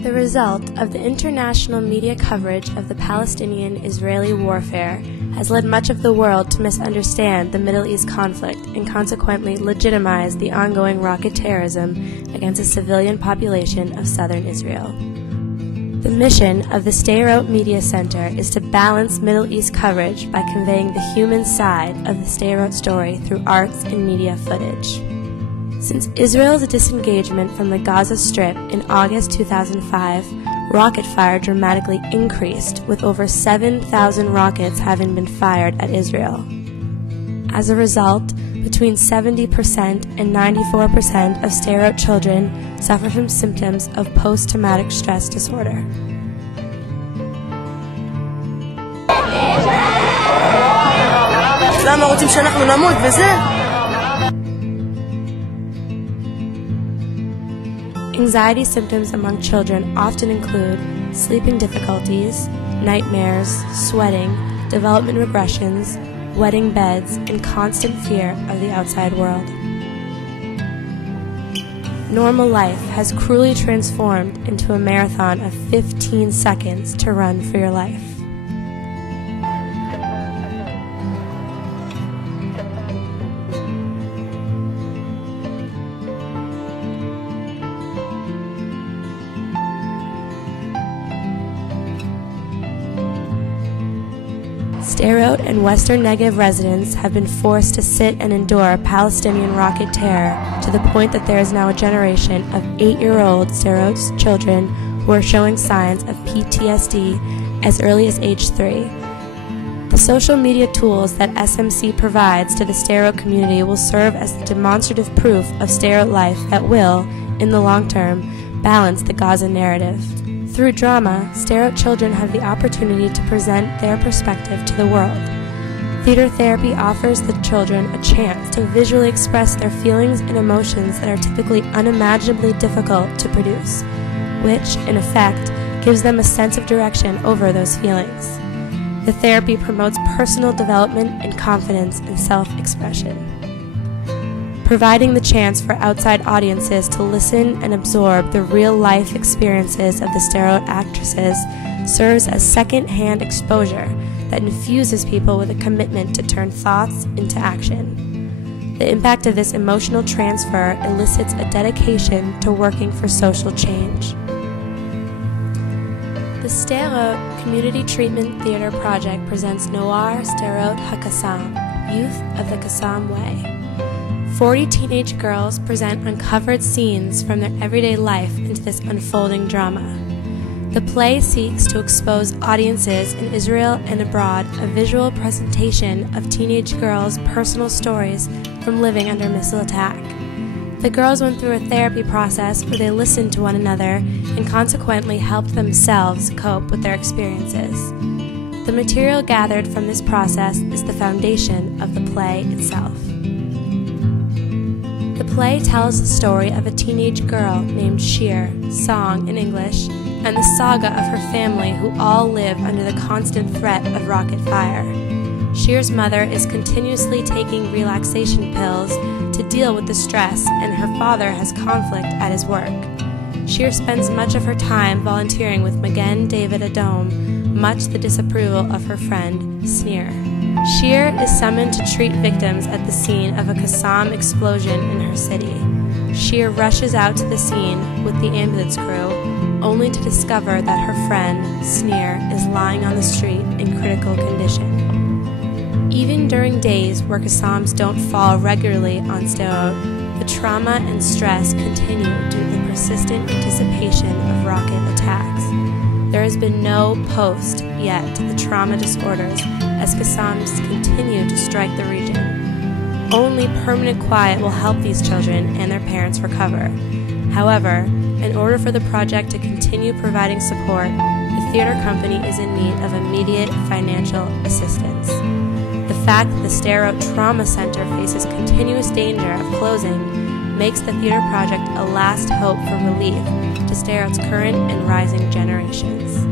The result of the international media coverage of the Palestinian-Israeli warfare has led much of the world to misunderstand the Middle East conflict and consequently legitimize the ongoing rocket terrorism against the civilian population of southern Israel. The mission of the Sderot Media Center is to balance Middle East coverage by conveying the human side of the Sderot story through arts and media footage. Since Israel's disengagement from the Gaza Strip in August 2005, rocket fire dramatically increased, with over 7,000 rockets having been fired at Israel. As a result, between 70% and 94% of Sderot children suffer from symptoms of post-traumatic stress disorder. Anxiety symptoms among children often include sleeping difficulties, nightmares, sweating, development regressions, wetting beds, and constant fear of the outside world. Normal life has cruelly transformed into a marathon of 15 seconds to run for your life. Sderot and Western Negev residents have been forced to sit and endure Palestinian rocket terror to the point that there is now a generation of 8-year-old Sderot's children who are showing signs of PTSD as early as age 3. The social media tools that SMC provides to the Sderot community will serve as the demonstrative proof of Sderot life that will, in the long term, balance the Gaza narrative. Through drama, Sderot children have the opportunity to present their perspective to the world. Theater therapy offers the children a chance to visually express their feelings and emotions that are typically unimaginably difficult to produce, which, in effect, gives them a sense of direction over those feelings. The therapy promotes personal development and confidence in self-expression. Providing the chance for outside audiences to listen and absorb the real-life experiences of the Sderot actresses serves as second-hand exposure that infuses people with a commitment to turn thoughts into action. The impact of this emotional transfer elicits a dedication to working for social change. The Sderot Community Treatment Theater Project presents Noir Sderot HaKassam, Youth of the Kassam Way. 40 teenage girls present uncovered scenes from their everyday life into this unfolding drama. The play seeks to expose audiences in Israel and abroad a visual presentation of teenage girls' personal stories from living under missile attack. The girls went through a therapy process where they listened to one another and consequently helped themselves cope with their experiences. The material gathered from this process is the foundation of the play itself. The play tells the story of a teenage girl named Shir, Song in English, and the saga of her family who all live under the constant threat of rocket fire. Shir's mother is continuously taking relaxation pills to deal with the stress, and her father has conflict at his work. Shir spends much of her time volunteering with Magen David Adom, much to the disapproval of her friend, Sneer. Shir is summoned to treat victims at the scene of a Kassam explosion in her city. Shir rushes out to the scene with the ambulance crew, only to discover that her friend, Sneer, is lying on the street in critical condition. Even during days where Kassams don't fall regularly on Sderot, the trauma and stress continue due to the persistent anticipation of rocket attacks. There has been no post yet to the trauma disorders as Kassams continue to strike the region. Only permanent quiet will help these children and their parents recover. However, in order for the project to continue providing support, the theater company is in need of immediate financial assistance. The fact that the Sderot Trauma Center faces continuous danger of closing makes the theater project a last hope for relief to Sderot's current and rising generations.